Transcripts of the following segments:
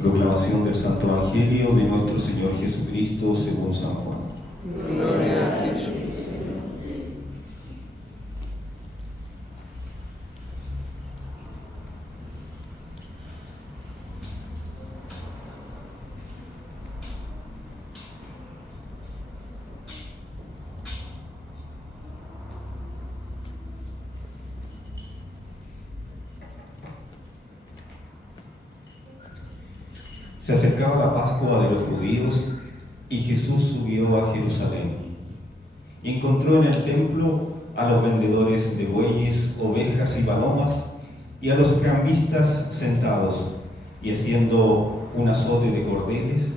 Proclamación del Santo Evangelio de nuestro Señor Jesucristo según San Juan. Gloria a ti, Jesús. Se acercaba la Pascua de los judíos y Jesús subió a Jerusalén. Encontró en el templo a los vendedores de bueyes, ovejas y palomas y a los cambistas sentados, y haciendo un azote de cordeles,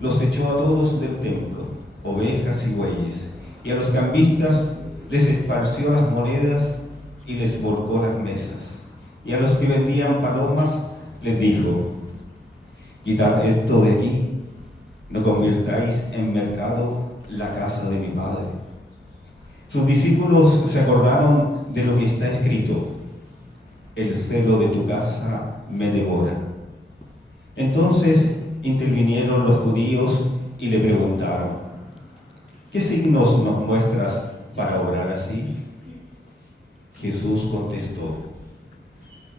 los echó a todos del templo, ovejas y bueyes, y a los cambistas les esparció las monedas y les volcó las mesas. Y a los que vendían palomas les dijo: quitad esto de aquí, no convirtáis en mercado la casa de mi Padre. Sus discípulos se acordaron de lo que está escrito: el celo de tu casa me devora. Entonces intervinieron los judíos y le preguntaron: ¿qué signos nos muestras para obrar así? Jesús contestó: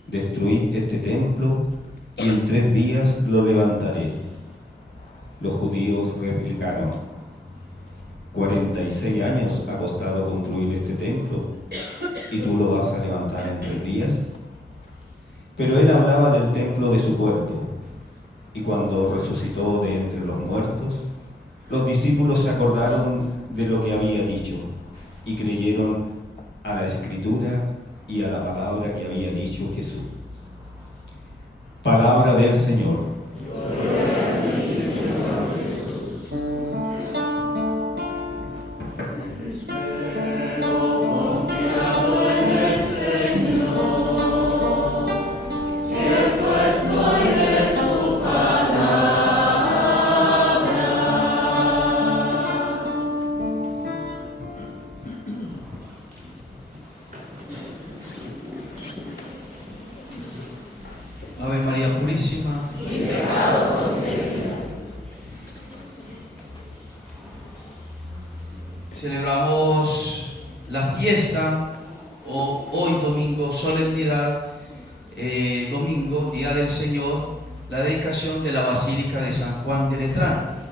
destruid este templo y en 3 días lo levantaré. Los judíos replicaron: 46 años ha costado construir este templo, ¿y tú lo vas a levantar en 3 días? Pero él hablaba del templo de su cuerpo, y cuando resucitó de entre los muertos, los discípulos se acordaron de lo que había dicho, y creyeron a la Escritura y a la palabra que había dicho Jesús. Palabra del Señor. Gloria a ti, Señor Jesús. Espero confiado en el Señor, cierto estoy de su palabra. Ave María Purísima. Sin pecado concebida. Celebramos la fiesta, o hoy domingo, solemnidad, domingo, Día del Señor, la dedicación de la Basílica de San Juan de Letrán.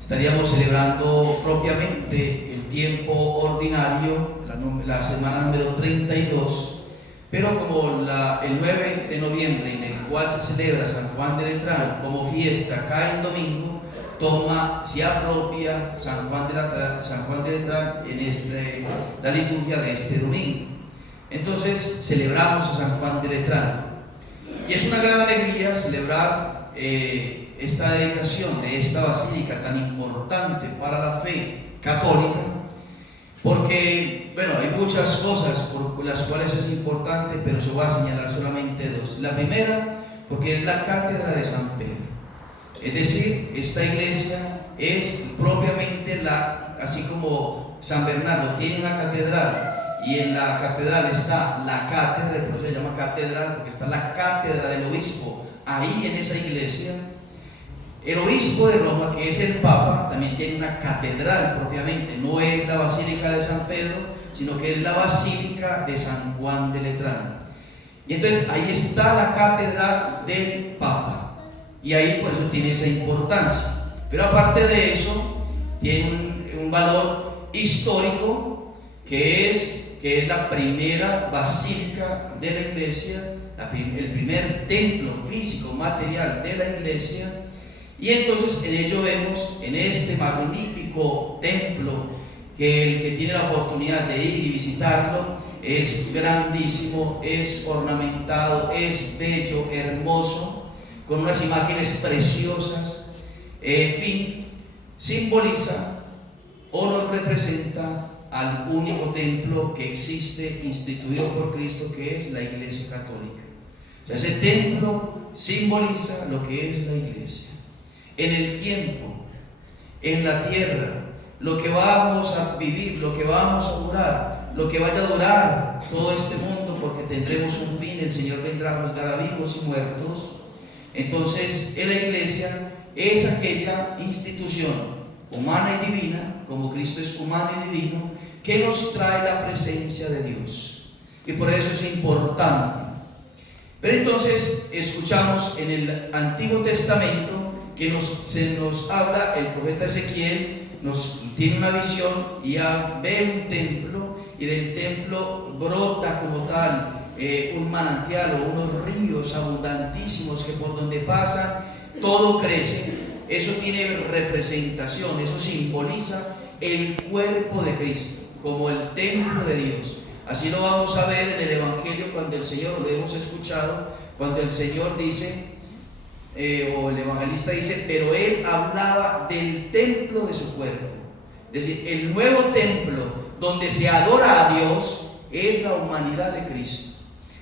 Estaríamos celebrando propiamente el tiempo ordinario, la semana número 32, pero como el 9 de noviembre, en el cual se celebra San Juan de Letrán como fiesta, cae en domingo, se apropia San Juan de Letrán en la liturgia de este domingo. Entonces celebramos a San Juan de Letrán. Y es una gran alegría celebrar esta dedicación de esta basílica tan importante para la fe católica, porque, bueno, hay muchas cosas por las cuales es importante, pero se va a señalar solamente 2. La primera, porque es la cátedra de San Pedro. Es decir, esta iglesia es propiamente así como San Bernardo tiene una catedral, y en la catedral está la cátedra, por eso se llama catedral, porque está la cátedra del obispo ahí en esa iglesia. El obispo de Roma, que es el Papa, también tiene una catedral propiamente. No es la Basílica de San Pedro, sino que es la Basílica de San Juan de Letrán. Y entonces ahí está la catedral del Papa, y ahí por eso tiene esa importancia. Pero aparte de eso, tiene un valor histórico, que es la primera basílica de la iglesia, el primer templo físico, material de la iglesia. Y entonces en ello vemos, en este magnífico templo, que el que tiene la oportunidad de ir y visitarlo, es grandísimo, es ornamentado, es bello, hermoso, con unas imágenes preciosas. En fin, simboliza o nos representa al único templo que existe, instituido por Cristo, que es la Iglesia Católica. O sea, ese templo simboliza lo que es la iglesia. En el tiempo, en la tierra, lo que vamos a vivir, lo que vamos a durar, lo que vaya a durar todo este mundo, porque tendremos un fin, el Señor vendrá a juzgar a vivos y muertos. Entonces, en la iglesia es aquella institución humana y divina, como Cristo es humano y divino, que nos trae la presencia de Dios. Y por eso es importante. Pero entonces escuchamos en el Antiguo Testamento que se nos habla, el profeta Ezequiel tiene una visión y ya ve un templo, y del templo brota como tal un manantial o unos ríos abundantísimos que por donde pasan todo crece. Eso tiene representación, eso simboliza el cuerpo de Cristo como el templo de Dios. Así lo vamos a ver en el Evangelio cuando el Señor, lo hemos escuchado, cuando el Señor dice, o el evangelista dice, pero Él hablaba del templo de su cuerpo. Es decir, el nuevo templo donde se adora a Dios es la humanidad de Cristo.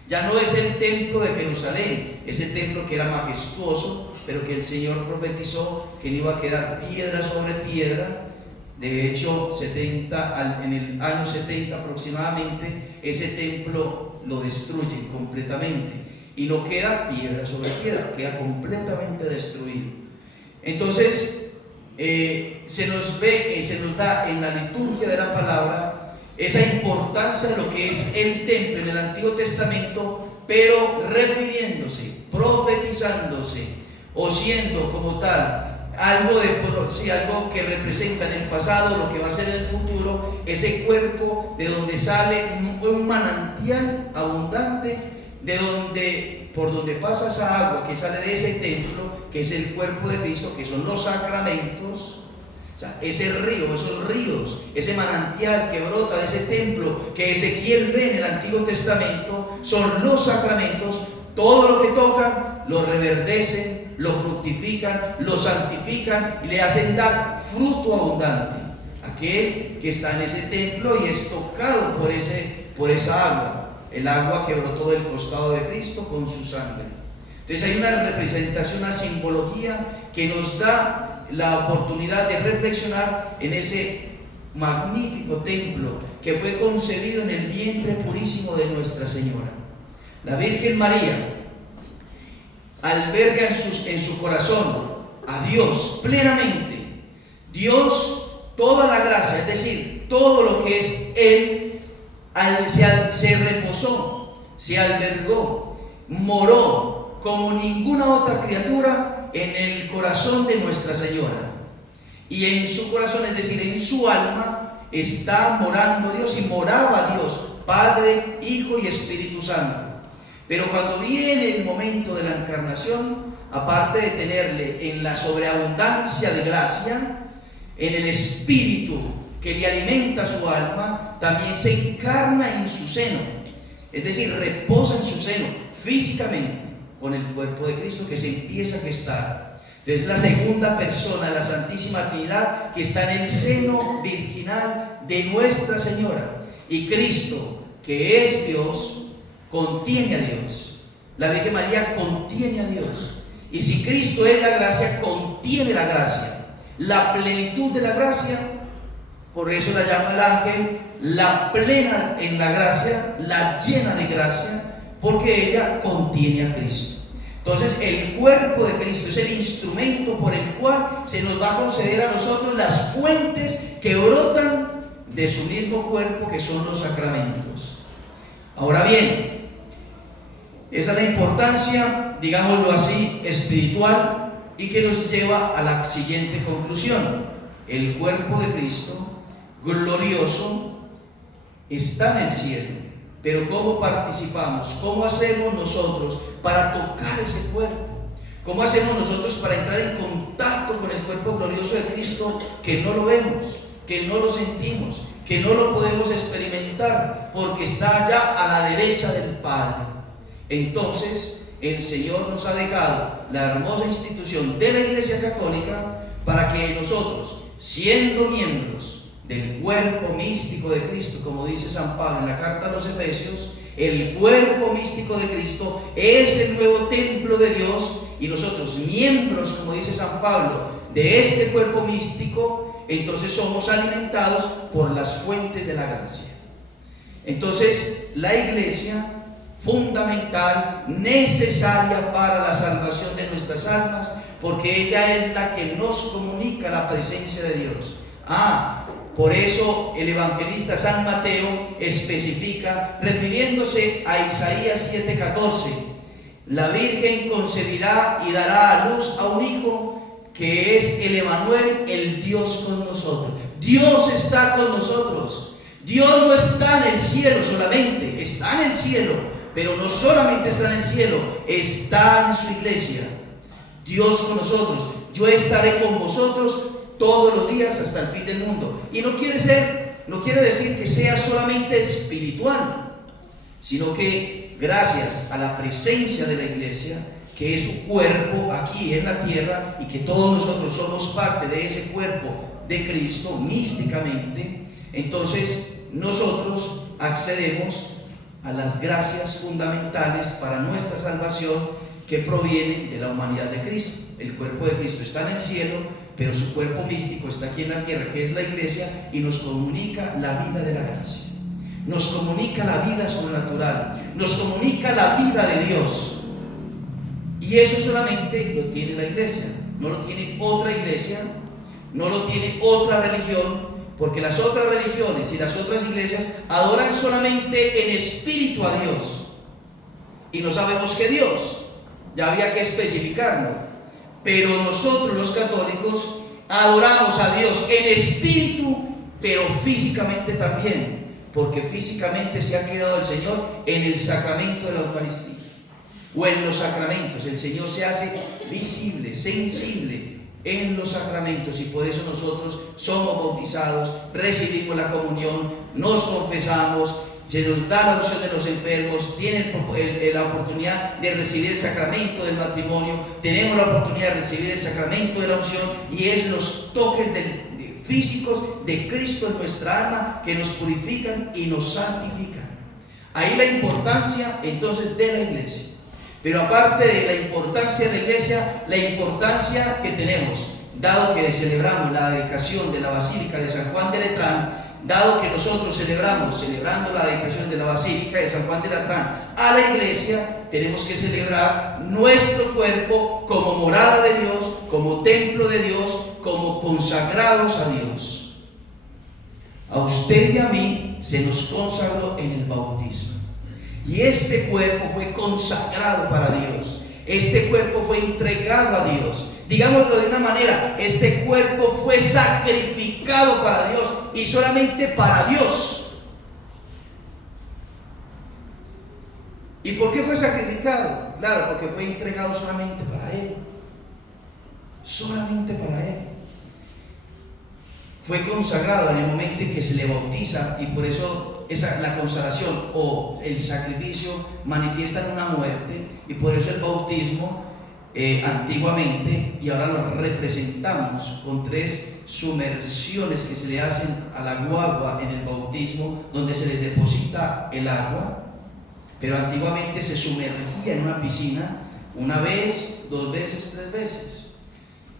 Ya no es el templo de Jerusalén, ese templo que era majestuoso, pero que el Señor profetizó que no iba a quedar piedra sobre piedra. De hecho, en el año 70 aproximadamente, ese templo lo destruyen completamente y no queda piedra sobre piedra, queda completamente destruido. Entonces, se nos da en la liturgia de la palabra esa importancia de lo que es el templo en el Antiguo Testamento, pero refiriéndose, profetizándose o siendo como tal algo que representa en el pasado lo que va a ser en el futuro, ese cuerpo de donde sale un manantial abundante, por donde pasa esa agua que sale de ese templo, que es el cuerpo de Cristo, que son los sacramentos. O sea, ese río, esos ríos, ese manantial que brota de ese templo que Ezequiel ve en el Antiguo Testamento, son los sacramentos. Todo lo que tocan lo reverdecen, lo fructifican, lo santifican y le hacen dar fruto abundante. Aquel que está en ese templo y es tocado por esa agua, el agua que brotó del costado de Cristo con su sangre. Entonces hay una representación, una simbología que nos da la oportunidad de reflexionar en ese magnífico templo que fue concebido en el vientre purísimo de Nuestra Señora. La Virgen María alberga en su corazón a Dios plenamente. Dios, toda la gracia, es decir, todo lo que es Él, se reposó, se albergó, moró como ninguna otra criatura en el corazón de Nuestra Señora. Y en su corazón, es decir, en su alma, está morando Dios, y moraba Dios, Padre, Hijo y Espíritu Santo. Pero cuando viene el momento de la encarnación, aparte de tenerle en la sobreabundancia de gracia, en el Espíritu que le alimenta su alma, también se encarna en su seno, es decir, reposa en su seno físicamente con el cuerpo de Cristo que se empieza a gestar. Entonces, la segunda persona de la Santísima Trinidad que está en el seno virginal de Nuestra Señora, y Cristo, que es Dios, contiene a Dios. La Virgen María contiene a Dios. Y si Cristo es la gracia, contiene la gracia, la plenitud de la gracia. Por eso la llama el ángel la plena en la gracia, la llena de gracia, porque ella contiene a Cristo. Entonces, el cuerpo de Cristo es el instrumento por el cual se nos va a conceder a nosotros las fuentes que brotan de su mismo cuerpo, que son los sacramentos. Ahora bien, esa es la importancia, digámoslo así, espiritual, y que nos lleva a la siguiente conclusión. El cuerpo de Cristo, glorioso, está en el cielo. Pero ¿cómo participamos? ¿Cómo hacemos nosotros para tocar ese cuerpo? ¿Cómo hacemos nosotros para entrar en contacto con el cuerpo glorioso de Cristo, que no lo vemos, que no lo sentimos, que no lo podemos experimentar, porque está allá a la derecha del Padre? Entonces, el Señor nos ha dejado la hermosa institución de la Iglesia Católica para que nosotros, siendo miembros del cuerpo místico de Cristo, como dice San Pablo en la carta a los Efesios, el cuerpo místico de Cristo es el nuevo templo de Dios, y nosotros, miembros, como dice San Pablo, de este cuerpo místico, entonces somos alimentados por las fuentes de la gracia. Entonces, la Iglesia fundamental, necesaria para la salvación de nuestras almas, porque ella es la que nos comunica la presencia de Dios. Por eso el evangelista San Mateo especifica, refiriéndose a Isaías 7:14, la Virgen concebirá y dará a luz a un hijo, que es el Emanuel, el Dios con nosotros. Dios está con nosotros. Dios no está en el cielo solamente, está en el cielo, pero no solamente está en el cielo, está en su iglesia. Dios con nosotros. Yo estaré con vosotros todos los días hasta el fin del mundo. Y no quiere decir que sea solamente espiritual, sino que gracias a la presencia de la iglesia, que es su cuerpo aquí en la tierra, y que todos nosotros somos parte de ese cuerpo de Cristo místicamente, entonces nosotros accedemos a las gracias fundamentales para nuestra salvación que provienen de la humanidad de Cristo. El cuerpo de Cristo está en el cielo, pero su cuerpo místico está aquí en la tierra, que es la iglesia, y nos comunica la vida de la gracia, nos comunica la vida sobrenatural, nos comunica la vida de Dios. Y eso solamente lo tiene la iglesia, no lo tiene otra iglesia, no lo tiene otra religión, porque las otras religiones y las otras iglesias adoran solamente en espíritu a Dios, y no sabemos que Dios, ya habría que especificarlo. Pero nosotros los católicos adoramos a Dios en espíritu, pero físicamente también, porque físicamente se ha quedado el Señor en el sacramento de la Eucaristía, o en los sacramentos. El Señor se hace visible, sensible en los sacramentos, y por eso nosotros somos bautizados, recibimos la comunión, nos confesamos, se nos da la unción de los enfermos, tienen la oportunidad de recibir el sacramento del matrimonio, tenemos la oportunidad de recibir el sacramento de la unción, y es los toques físicos de Cristo en nuestra alma que nos purifican y nos santifican. Ahí la importancia entonces de la iglesia. Pero aparte de la importancia de la iglesia, la importancia que tenemos, dado que celebramos la dedicación de la Basílica de San Juan de Letrán, dado que nosotros celebrando la dedicación de la Basílica de San Juan de Letrán a la iglesia, tenemos que celebrar nuestro cuerpo como morada de Dios, como templo de Dios, como consagrados a Dios. A usted y a mí se nos consagró en el bautismo, y este cuerpo fue consagrado para Dios, este cuerpo fue entregado a Dios. Digámoslo de una manera, este cuerpo fue sacrificado para Dios, y solamente para Dios. ¿Y por qué fue sacrificado? Claro, porque fue entregado solamente para Él. Solamente para Él. Fue consagrado en el momento en que se le bautiza, y por eso la consagración o el sacrificio manifiestan una muerte, y por eso el bautismo antiguamente, y ahora lo representamos con 3 sumersiones que se le hacen a la guagua en el bautismo, donde se le deposita el agua. Pero antiguamente se sumergía en una piscina 1 vez, 2 veces, 3 veces,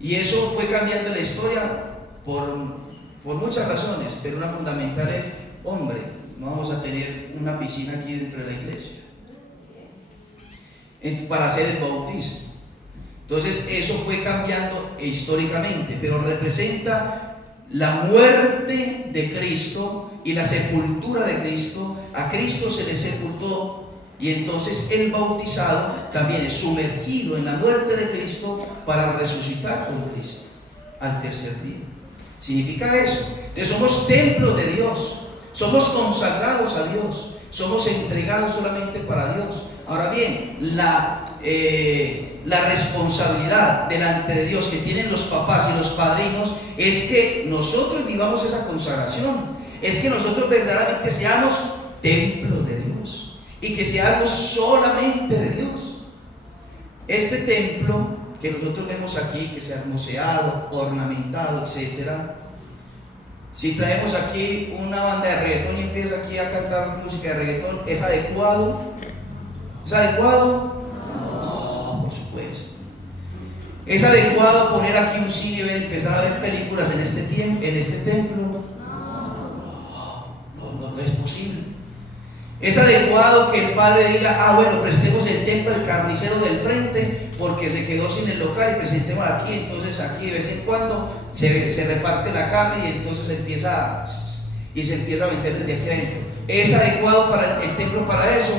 y eso fue cambiando la historia por muchas razones, pero una fundamental es: hombre, no vamos a tener una piscina aquí dentro de la iglesia para hacer el bautismo. Entonces eso fue cambiando históricamente, pero representa la muerte de Cristo y la sepultura de Cristo. A Cristo se le sepultó, y entonces el bautizado también es sumergido en la muerte de Cristo para resucitar con Cristo al tercer día. Significa eso. Entonces somos templos de Dios, somos consagrados a Dios, somos entregados solamente para Dios. Ahora bien, la responsabilidad delante de Dios que tienen los papás y los padrinos es que nosotros vivamos esa consagración, es que nosotros verdaderamente seamos templos de Dios, y que seamos solamente de Dios. Este templo que nosotros vemos aquí, que se ha hermoseado, ornamentado, etc. Si traemos aquí una banda de reggaetón y empieza aquí a cantar música de reggaetón, ¿es adecuado? ¿Es adecuado? No, por supuesto. ¿Es adecuado poner aquí un cine y empezar a ver películas en este templo? No es posible. Es adecuado que el padre diga: bueno, prestemos el templo al carnicero del frente porque se quedó sin el local y presentemos aquí. Entonces aquí de vez en cuando se reparte la carne y entonces se empieza a vender desde aquí adentro. ¿Es adecuado para el templo para eso?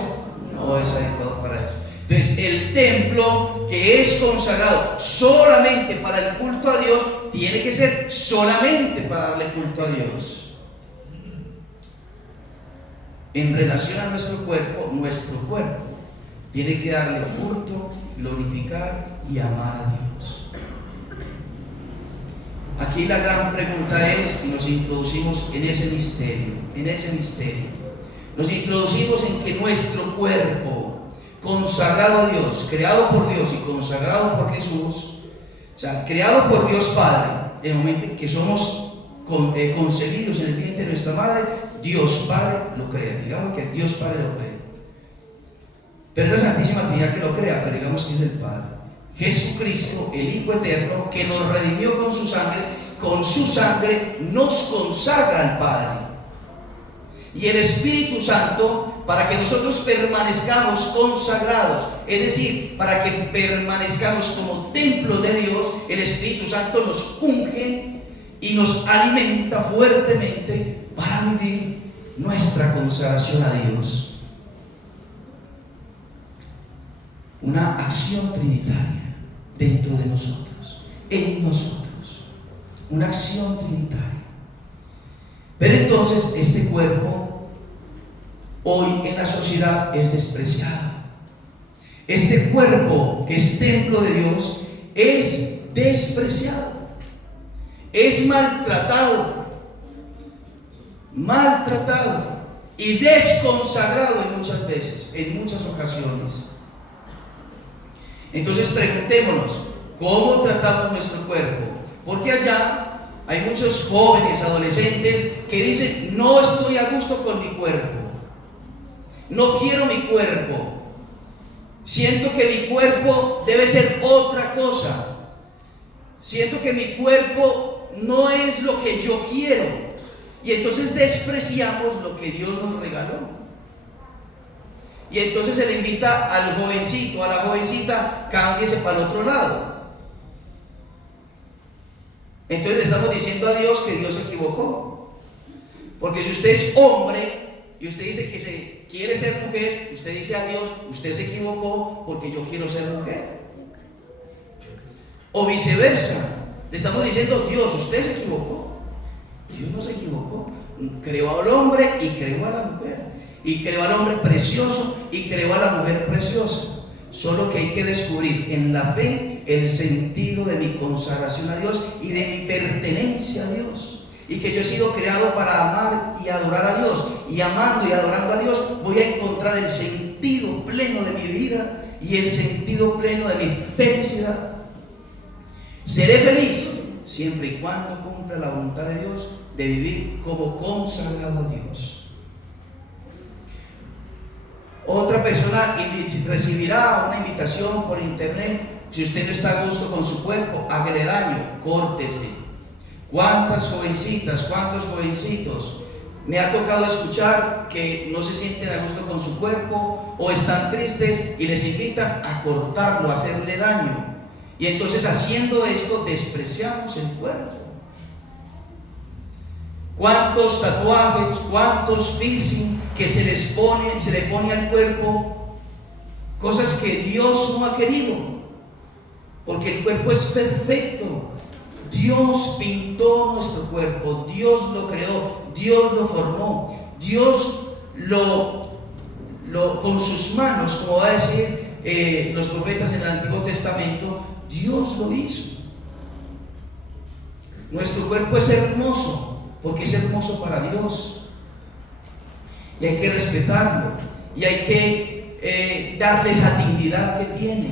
No es adecuado para eso. Entonces el templo que es consagrado solamente para el culto a Dios tiene que ser solamente para darle culto a Dios. En relación a nuestro cuerpo tiene que darle culto, glorificar y amar a Dios. Aquí la gran pregunta es, y nos introducimos en ese misterio, nos introducimos en que nuestro cuerpo consagrado a Dios, creado por Dios y consagrado por Jesús, o sea, creado por Dios Padre, en el momento en que somos concebidos en el vientre de nuestra madre, Dios Padre lo crea. Digamos que Dios Padre lo crea, pero es la Santísima Trinidad que lo crea, pero digamos que es el Padre. Jesucristo, el Hijo Eterno, que nos redimió con su sangre nos consagra al Padre. Y el Espíritu Santo, para que nosotros permanezcamos consagrados, es decir, para que permanezcamos como templo de Dios, el Espíritu Santo nos unge y nos alimenta fuertemente para vivir nuestra consagración a Dios. Una acción trinitaria dentro de nosotros, en nosotros, una acción trinitaria. Pero entonces este cuerpo hoy en la sociedad es despreciado. Este cuerpo que es templo de Dios es despreciado, es maltratado y desconsagrado en muchas veces, en muchas ocasiones. Entonces preguntémonos, ¿cómo tratamos nuestro cuerpo? Porque allá hay muchos jóvenes, adolescentes que dicen: no estoy a gusto con mi cuerpo, no quiero mi cuerpo, siento que mi cuerpo debe ser otra cosa, siento que mi cuerpo no es lo que yo quiero. Y entonces despreciamos lo que Dios nos regaló. Y entonces se le invita al jovencito, a la jovencita: cámbiese para el otro lado. Entonces le estamos diciendo a Dios que Dios se equivocó. Porque si usted es hombre y usted dice que se quiere ser mujer, usted dice a Dios: usted se equivocó porque yo quiero ser mujer. O viceversa, le estamos diciendo: Dios, usted se equivocó. Dios no se equivocó, creó al hombre y creó a la mujer, y creó al hombre precioso y creó a la mujer preciosa. Solo que hay que descubrir en la fe el sentido de mi consagración a Dios y de mi pertenencia a Dios, y que yo he sido creado para amar y adorar a Dios, y amando y adorando a Dios voy a encontrar el sentido pleno de mi vida y el sentido pleno de mi felicidad. Seré feliz siempre y cuando cumpla la voluntad de Dios de vivir como consagrado a Dios. Otra persona recibirá una invitación por internet: si usted no está a gusto con su cuerpo, hágale daño, córtese. ¿Cuántas jovencitas, cuántos jovencitos me ha tocado escuchar que no se sienten a gusto con su cuerpo o están tristes y les invitan a cortarlo, a hacerle daño? Y entonces, haciendo esto, despreciamos el cuerpo. ¿Cuántos tatuajes, cuántos piercing que se le pone al cuerpo? Cosas que Dios no ha querido, porque el cuerpo es perfecto. Dios pintó nuestro cuerpo, Dios lo creó, Dios lo formó, Dios lo con sus manos, como va a decir los profetas en el Antiguo Testamento, Dios lo hizo. Nuestro cuerpo es hermoso porque es hermoso para Dios, y hay que respetarlo, y hay que darle esa dignidad que tiene,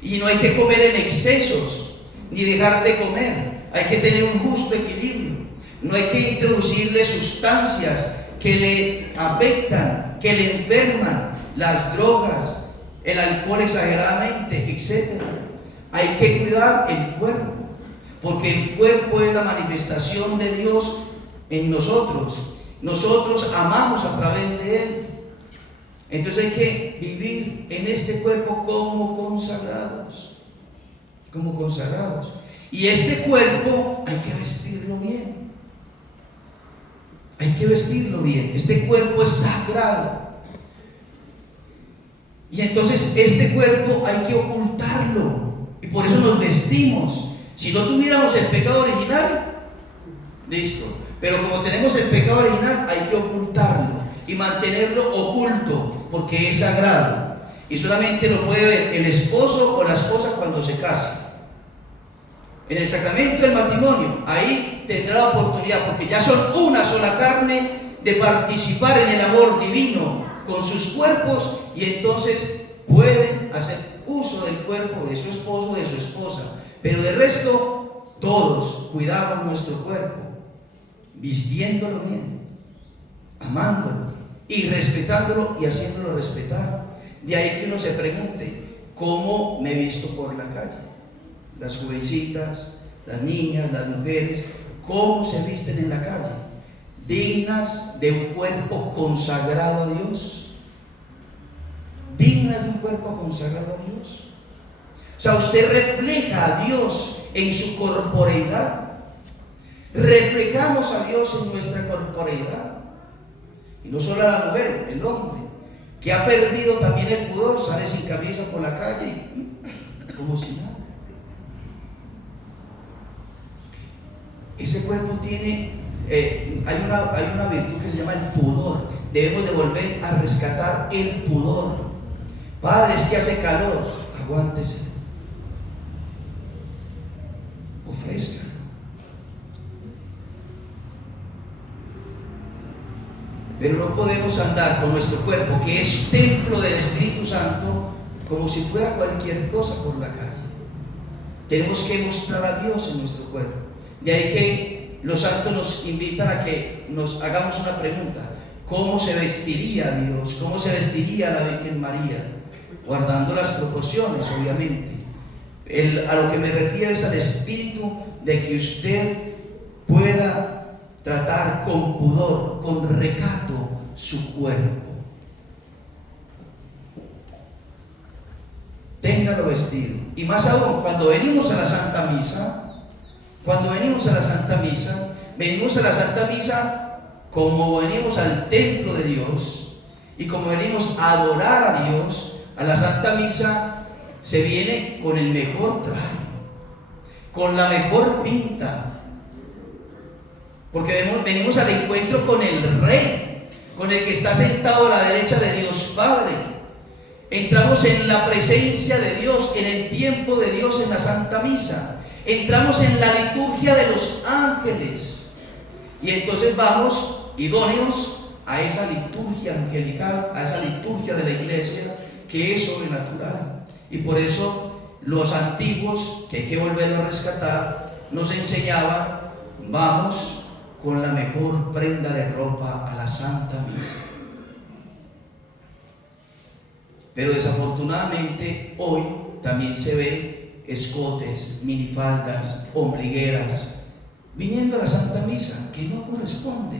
y no hay que comer en excesos ni dejar de comer. Hay que tener un justo equilibrio. No hay que introducirle sustancias que le afectan, que le enferman, las drogas, el alcohol exageradamente, etc. Hay que cuidar el cuerpo, porque el cuerpo es la manifestación de Dios en nosotros. Nosotros amamos a través de él. Entonces hay que vivir en este cuerpo como consagrados, como consagrados. Y este cuerpo hay que vestirlo bien. Hay que vestirlo bien. Este cuerpo es sagrado. Y entonces este cuerpo hay que ocultarlo. Y por eso nos vestimos. Si no tuviéramos el pecado original, listo. Pero como tenemos el pecado original, hay que ocultarlo y mantenerlo oculto, porque es sagrado. Y solamente lo puede ver el esposo o la esposa cuando se casa. En el sacramento del matrimonio, ahí tendrá la oportunidad, porque ya son una sola carne, de participar en el amor divino con sus cuerpos, y entonces pueden hacer uso del cuerpo de su esposo o de su esposa. Pero de resto, todos cuidamos nuestro cuerpo, vistiéndolo bien, amándolo y respetándolo y haciéndolo respetar. De ahí que uno se pregunte, ¿cómo me visto por la calle? Las jovencitas, las niñas, las mujeres, ¿cómo se visten en la calle? Dignas de un cuerpo consagrado a Dios. Dignas de un cuerpo consagrado a Dios. O sea, usted refleja a Dios en su corporeidad. Reflejamos a Dios en nuestra corporeidad. Y no solo a la mujer, el hombre, que ha perdido también el pudor, sale sin camisa por la calle y como si nada. Ese cuerpo tiene, hay una virtud que se llama el pudor. Debemos de volver a rescatar el pudor. Padre, es que hace calor, aguántese, ofrezca. Pero no podemos andar con nuestro cuerpo, que es templo del Espíritu Santo, como si fuera cualquier cosa por la calle. Tenemos que mostrar a Dios en nuestro cuerpo. De ahí que los santos nos invitan a que nos hagamos una pregunta: ¿cómo se vestiría Dios? ¿Cómo se vestiría la Virgen María? Guardando las proporciones, obviamente. A lo que me refiero es al espíritu de que usted pueda tratar con pudor, con recato su cuerpo. Téngalo vestido. Y más aún, cuando venimos a la Santa Misa, venimos a la Santa Misa como venimos al templo de Dios y como venimos a adorar a Dios. A la Santa Misa se viene con el mejor traje, con la mejor pinta, porque venimos al encuentro con el Rey, con el que está sentado a la derecha de Dios Padre. Entramos en la presencia de Dios, en el tiempo de Dios en la Santa Misa. Entramos en la liturgia de los ángeles. Y entonces vamos idóneos a esa liturgia angelical, a esa liturgia de la iglesia, que es sobrenatural. Y por eso los antiguos, que hay que volverlo a rescatar, nos enseñaban: vamos con la mejor prenda de ropa a la Santa Misa. Pero desafortunadamente hoy también se ve escotes, minifaldas, ombligueras viniendo a la Santa Misa, que no corresponde.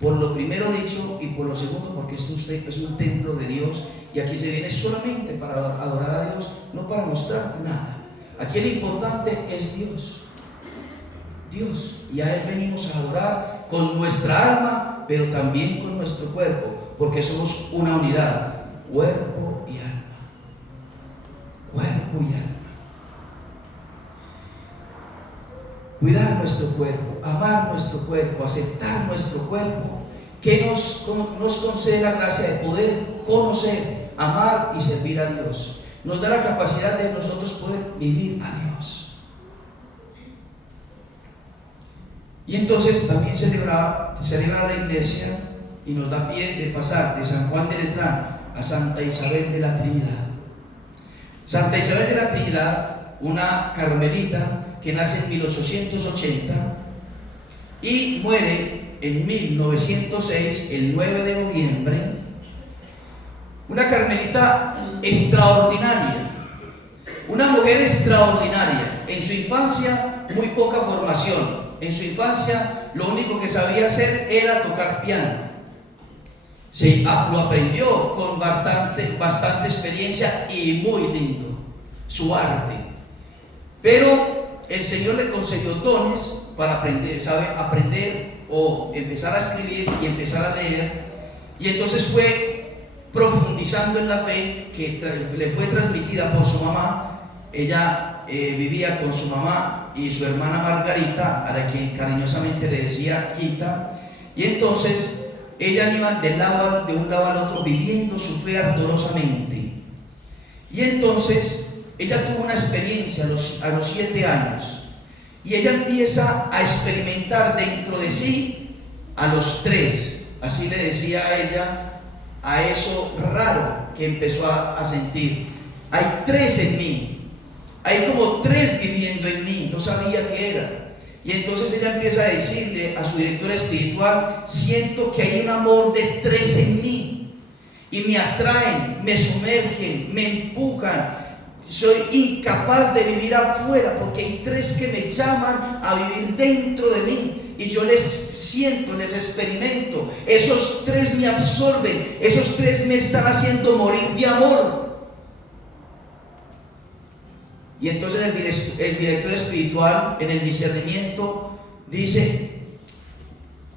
Por lo primero dicho y por lo segundo, porque esto es un templo de Dios, y aquí se viene solamente para adorar a Dios, no para mostrar nada. Aquí lo importante es Dios. Dios, y a Él venimos a adorar con nuestra alma, pero también con nuestro cuerpo, porque somos una unidad, cuerpo y alma. Cuerpo y alma. Cuidar nuestro cuerpo, amar nuestro cuerpo, aceptar nuestro cuerpo, que nos concede la gracia de poder conocer, amar y servir a Dios. Nos da la capacidad de nosotros poder vivir a Dios. Y entonces también celebra la iglesia y nos da pie de pasar de San Juan de Letrán a Santa Isabel de la Trinidad. Santa Isabel de la Trinidad, una carmelita que nace en 1880 y muere en 1906, el 9 de noviembre. Una carmelita extraordinaria, una mujer extraordinaria. En su infancia, muy poca formación. En su infancia, lo único que sabía hacer era tocar piano. lo aprendió con bastante experiencia y muy lindo, su arte. Pero el Señor le concedió dones para aprender, aprender o empezar a escribir y empezar a leer. Y entonces fue profundizando en la fe que le fue transmitida por su mamá. Ella vivía con su mamá y su hermana Margarita, a la que cariñosamente le decía Gita. Y entonces ella iba de un lado al otro viviendo su fe ardorosamente. Y entonces ella tuvo una experiencia a los 7 años. Y ella empieza a experimentar dentro de sí a los 3. Así le decía a ella a eso raro que empezó a sentir. Hay 3 en mí. Hay como 3 viviendo en mí. No sabía qué era. Y entonces ella empieza a decirle a su director espiritual: siento que hay un amor de 3 en mí. Y me atraen, me sumergen, me empujan. Soy incapaz de vivir afuera porque hay 3 que me llaman a vivir dentro de mí. Y yo les siento, les experimento. Esos 3 me absorben. Esos 3 me están haciendo morir de amor. Y entonces el director espiritual, en el discernimiento, dice: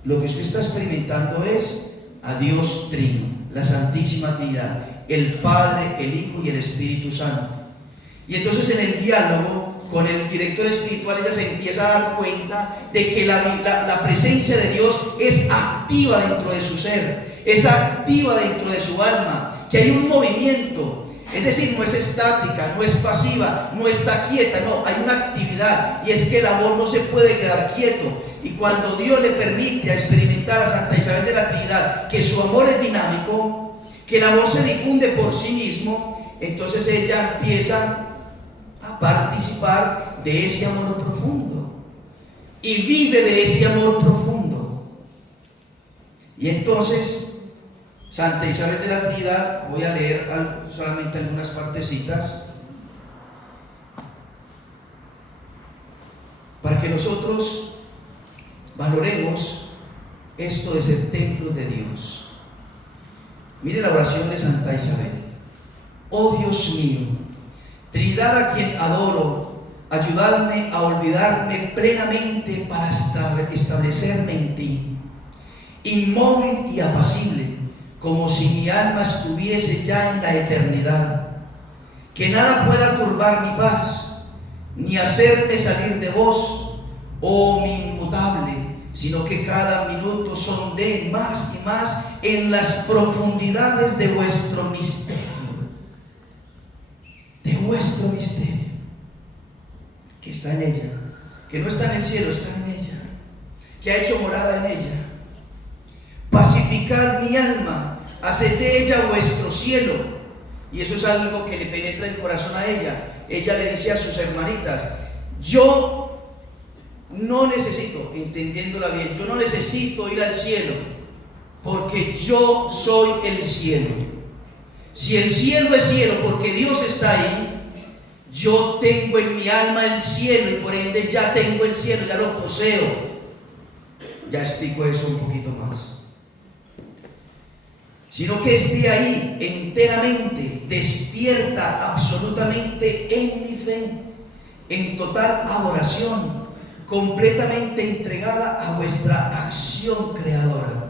lo que usted está experimentando es a Dios Trino, la Santísima Trinidad, el Padre, el Hijo y el Espíritu Santo. Y entonces en el diálogo con el director espiritual, ella se empieza a dar cuenta de que la presencia de Dios es activa dentro de su ser, es activa dentro de su alma, que hay un movimiento. Es decir, no es estática, no es pasiva, no está quieta, no, hay una actividad, y es que el amor no se puede quedar quieto. Y cuando Dios le permite a experimentar a Santa Isabel de la Trinidad que su amor es dinámico, que el amor se difunde por sí mismo, entonces ella empieza a participar de ese amor profundo y vive de ese amor profundo. Y entonces Santa Isabel de la Trinidad, voy a leer solamente algunas partecitas para que nosotros valoremos esto de ser templos de Dios. Mire la oración de Santa Isabel: oh Dios mío, Trinidad a quien adoro, ayudadme a olvidarme plenamente para establecerme en ti, inmóvil y apacible, como si mi alma estuviese ya en la eternidad. Que nada pueda turbar mi paz, ni hacerme salir de vos, oh mi inmutable, sino que cada minuto sondee más y más en las profundidades de vuestro misterio. De vuestro misterio, que está en ella, que no está en el cielo, está en ella, que ha hecho morada en ella. Pacificad mi alma, haced de ella vuestro cielo. Y eso es algo que le penetra el corazón a ella. Ella le dice a sus hermanitas: yo no necesito, entendiéndola bien, yo no necesito ir al cielo, porque yo soy el cielo. Si el cielo es cielo porque Dios está ahí, yo tengo en mi alma el cielo, y por ende ya tengo el cielo, ya lo poseo. Ya explico eso un poquito más. Sino que esté ahí enteramente, despierta absolutamente en mi fe, en total adoración, completamente entregada a vuestra acción creadora.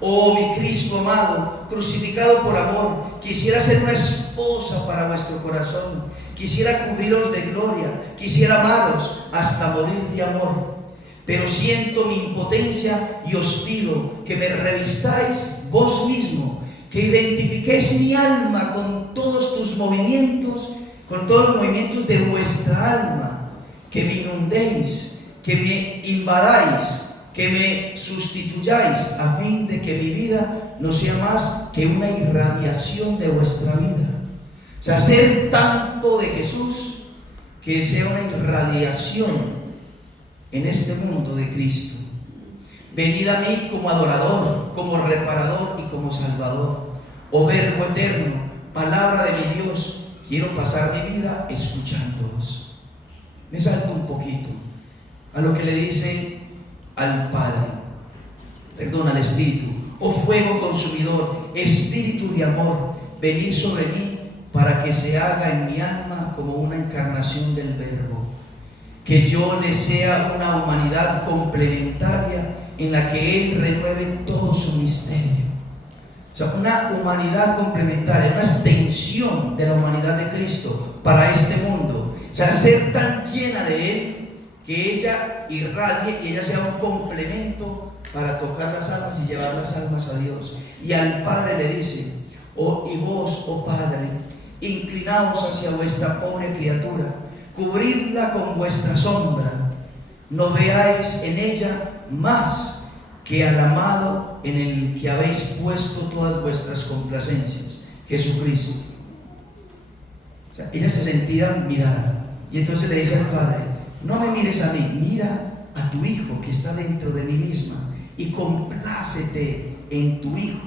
Oh mi Cristo amado, crucificado por amor, quisiera ser una esposa para vuestro corazón, quisiera cubriros de gloria, quisiera amaros hasta morir de amor. Pero siento mi impotencia y os pido que me revistáis vos mismo, que identifiquéis mi alma con todos tus movimientos, con todos los movimientos de vuestra alma, que me inundéis, que me invadáis, que me sustituyáis, a fin de que mi vida no sea más que una irradiación de vuestra vida. O sea, ser tanto de Jesús que sea una irradiación en este mundo de Cristo. Venid a mí como adorador, como reparador y como salvador. Oh Verbo eterno, palabra de mi Dios, quiero pasar mi vida escuchándoos. Me salto un poquito a lo que le dice al Padre, perdón, al Espíritu: Oh fuego consumidor, espíritu de amor, venid sobre mí para que se haga en mi alma como una encarnación del Verbo. Que yo le sea una humanidad complementaria en la que Él renueve todo su misterio. O sea, una humanidad complementaria, una extensión de la humanidad de Cristo para este mundo. O sea, ser tan llena de Él que ella irradie y ella sea un complemento para tocar las almas y llevar las almas a Dios. Y al Padre le dice: y vos, oh Padre, inclinaos hacia vuestra pobre criatura, cubridla con vuestra sombra, no veáis en ella más que al amado en el que habéis puesto todas vuestras complacencias, Jesucristo. O sea, ella se sentía mirada, y entonces le dice al Padre: no me mires a mí, mira a tu Hijo que está dentro de mí misma, y complácete en tu Hijo.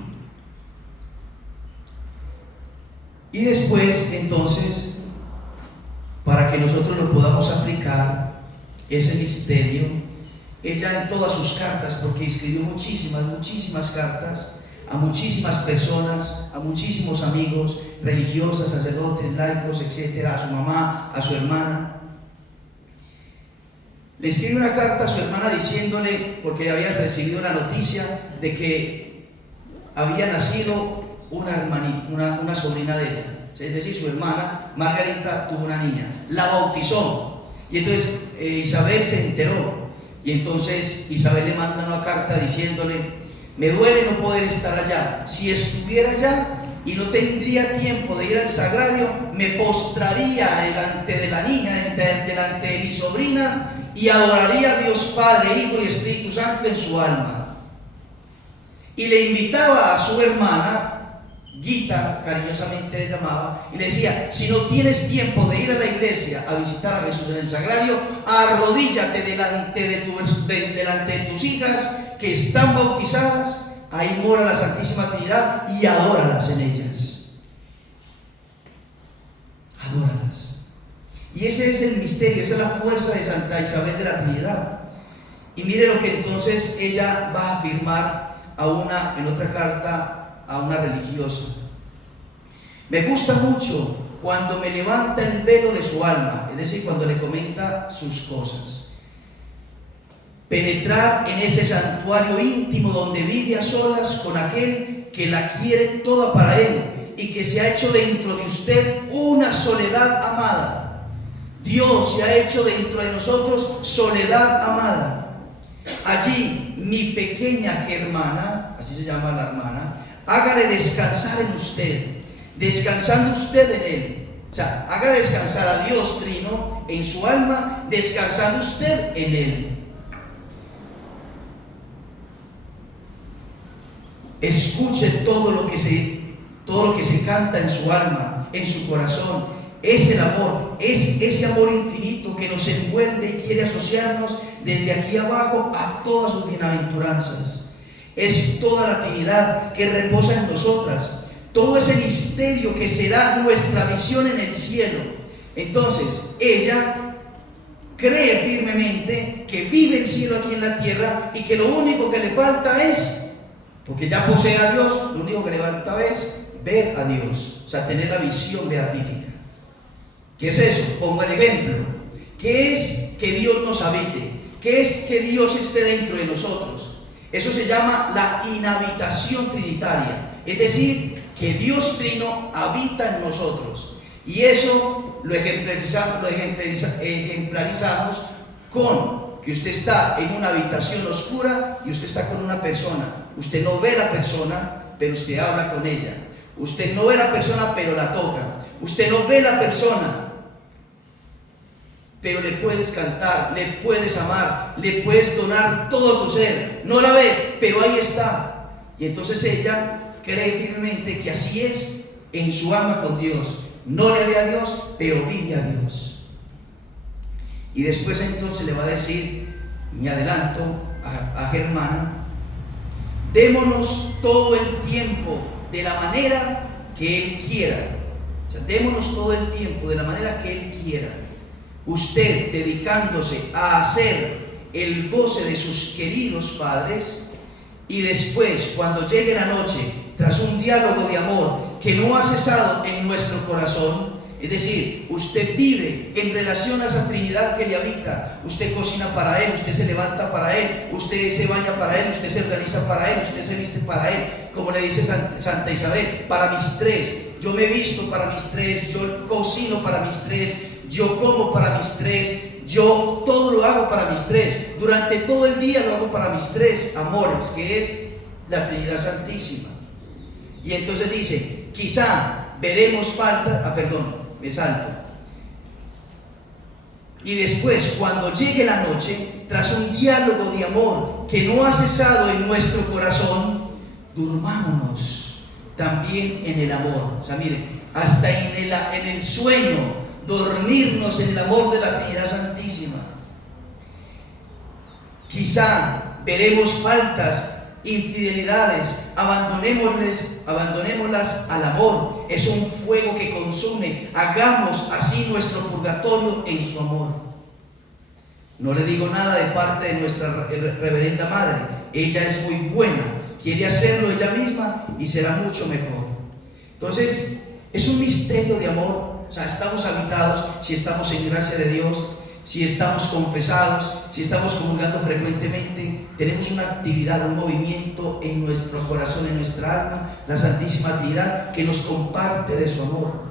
Y después, entonces, para que nosotros lo podamos aplicar, ese misterio, ella en todas sus cartas, porque escribió muchísimas cartas a muchísimas personas, a muchísimos amigos, religiosas, sacerdotes, laicos, etcétera, a su mamá, a su hermana. Le escribe una carta a su hermana diciéndole, porque había recibido la noticia de que había nacido una sobrina de ella. Es decir, su hermana Margarita tuvo una niña, la bautizó, y entonces Isabel se enteró. Y entonces Isabel le manda una carta diciéndole: me duele no poder estar allá. Si estuviera allá y no tendría tiempo de ir al sagrario, me postraría delante de la niña, delante de mi sobrina, y adoraría a Dios Padre, Hijo y Espíritu Santo en su alma. Y le invitaba a su hermana, Gita, cariñosamente le llamaba, y le decía: si no tienes tiempo de ir a la iglesia a visitar a Jesús en el sagrario, arrodíllate delante de tus hijas que están bautizadas, ahí mora la Santísima Trinidad, y adóralas en ellas. Adóralas. Y ese es el misterio, esa es la fuerza de Santa Isabel de la Trinidad. Y mire lo que entonces ella va a afirmar en otra carta a una religiosa: me gusta mucho cuando me levanta el velo de su alma, es decir, cuando le comenta sus cosas, penetrar en ese santuario íntimo donde vive a solas con aquel que la quiere toda para él y que se ha hecho dentro de usted una soledad amada. Dios se ha hecho dentro de nosotros soledad amada. Allí mi pequeña Germana, así se llama la hermana, hágale descansar en usted, descansando usted en Él. O sea, haga descansar a Dios Trino en su alma, descansando usted en Él. Escuche todo lo que se canta en su alma, en su corazón. Es el amor, es ese amor infinito que nos envuelve y quiere asociarnos desde aquí abajo a todas sus bienaventuranzas. Es toda la Trinidad que reposa en nosotras, todo ese misterio que será nuestra visión en el cielo. Entonces, ella cree firmemente que vive el cielo aquí en la tierra y que lo único que le falta es, porque ya posee a Dios, lo único que le falta es ver a Dios, o sea, tener la visión beatífica. ¿Qué es eso? Pongo el ejemplo. ¿Qué es que Dios nos habite? ¿Qué es que Dios esté dentro de nosotros? Eso se llama la inhabitación trinitaria, es decir, que Dios Trino habita en nosotros. Y eso lo ejemplarizamos con que usted está en una habitación oscura y usted está con una persona. Usted no ve la persona, pero usted habla con ella. Usted no ve la persona, pero la toca. Usted no ve la persona, pero le puedes cantar, le puedes amar, le puedes donar todo tu ser. No la ves, pero ahí está. Y entonces ella cree firmemente que así es en su alma con Dios. No le ve a Dios, pero vive a Dios. Y después entonces le va a decir, me adelanto a Germana: démonos todo el tiempo de la manera que Él quiera. O sea, démonos todo el tiempo de la manera que Él quiera. Usted dedicándose a hacer el goce de sus queridos padres Y después, cuando llegue la noche, tras un diálogo de amor que no ha cesado en nuestro corazón, es decir, usted vive en relación a esa Trinidad que le habita. Usted cocina para Él, usted se levanta para Él, usted se baña para Él, usted se organiza para Él, usted se viste para Él. Como le dice Santa Isabel, para mis tres. Yo me visto para mis tres, yo cocino para mis tres, yo como para mis tres, yo todo lo hago para mis tres. Durante todo el día lo hago para mis tres amores, que es la Trinidad Santísima. Y entonces dice, quizá veremos falta, me salto. Y después, cuando llegue la noche, tras un diálogo de amor que no ha cesado en nuestro corazón, durmámonos también en el amor. O sea, miren, hasta en el sueño, dormirnos en el amor de la Trinidad Santísima. Quizá veremos faltas, infidelidades, abandonémoslas al amor. Es un fuego que consume. Hagamos así nuestro purgatorio en su amor. No le digo nada de parte de nuestra reverenda madre. Ella es muy buena, quiere hacerlo ella misma y será mucho mejor. Entonces, es un misterio de amor. O sea, estamos habitados, si estamos en gracia de Dios, si estamos confesados, si estamos comulgando frecuentemente, tenemos una actividad, un movimiento en nuestro corazón, en nuestra alma, la Santísima Trinidad, que nos comparte de su amor.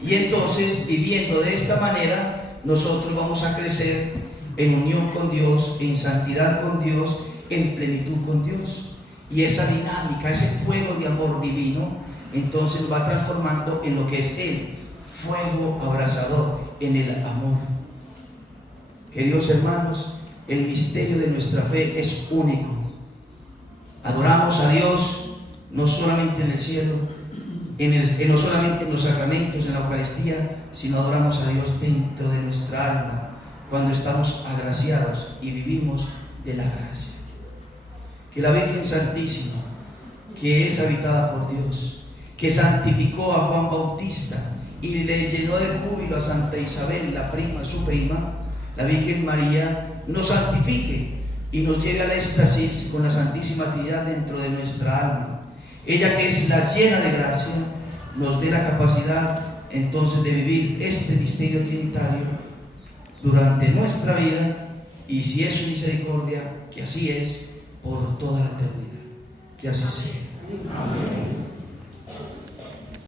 Y entonces, viviendo de esta manera, nosotros vamos a crecer en unión con Dios, en santidad con Dios, en plenitud con Dios. Y esa dinámica, ese fuego de amor divino, entonces nos va transformando en lo que es Él, fuego abrasador, en el amor. Queridos hermanos, el misterio de nuestra fe es único. Adoramos a Dios no solamente en el cielo, no solamente en los sacramentos, en la Eucaristía, sino adoramos a Dios dentro de nuestra alma, cuando estamos agraciados y vivimos de la gracia. Que la Virgen Santísima, que es habitada por Dios, que santificó a Juan Bautista y le llenó de júbilo a Santa Isabel, su prima, la Virgen María, nos santifique y nos lleve al éxtasis con la Santísima Trinidad dentro de nuestra alma. Ella, que es la llena de gracia, nos dé la capacidad entonces de vivir este misterio trinitario durante nuestra vida, y si es su misericordia, que así es, por toda la eternidad. Que así sea. Amén.